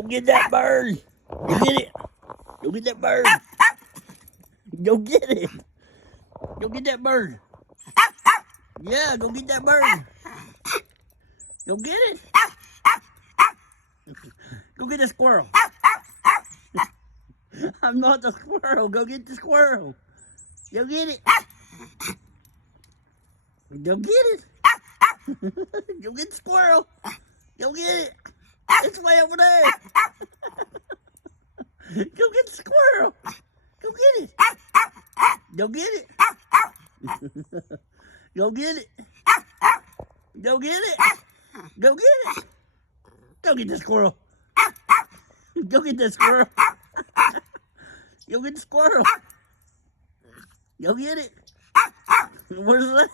Go get that bird. Go get it. Go get that bird. Go get it. Go get that bird. Yeah, go get that bird. Go get it. Go get the squirrel. I'm not the squirrel. Go get the squirrel. Go get it. Go get it. Go get the squirrel. Go get it. It's way over there. Go get the squirrel. Go get it. Go get it. Go get it. Go get it. Go get it. Go get the squirrel. Go get the squirrel. Go get the squirrel. Go get it. Where's that?